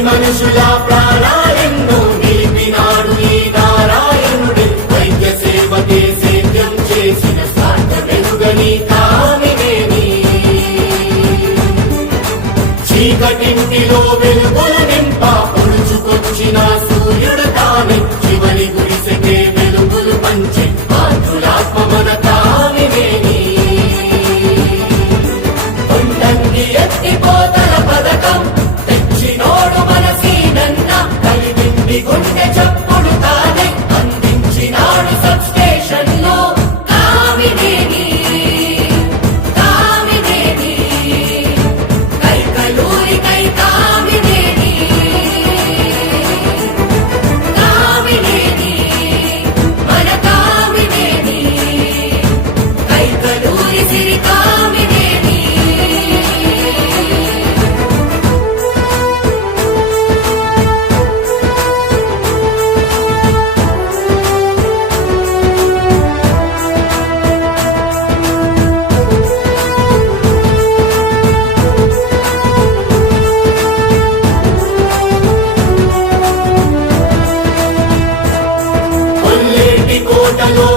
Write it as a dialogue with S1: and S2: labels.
S1: మనుషుల ప్రాణాలెన్నో నీ Cantalo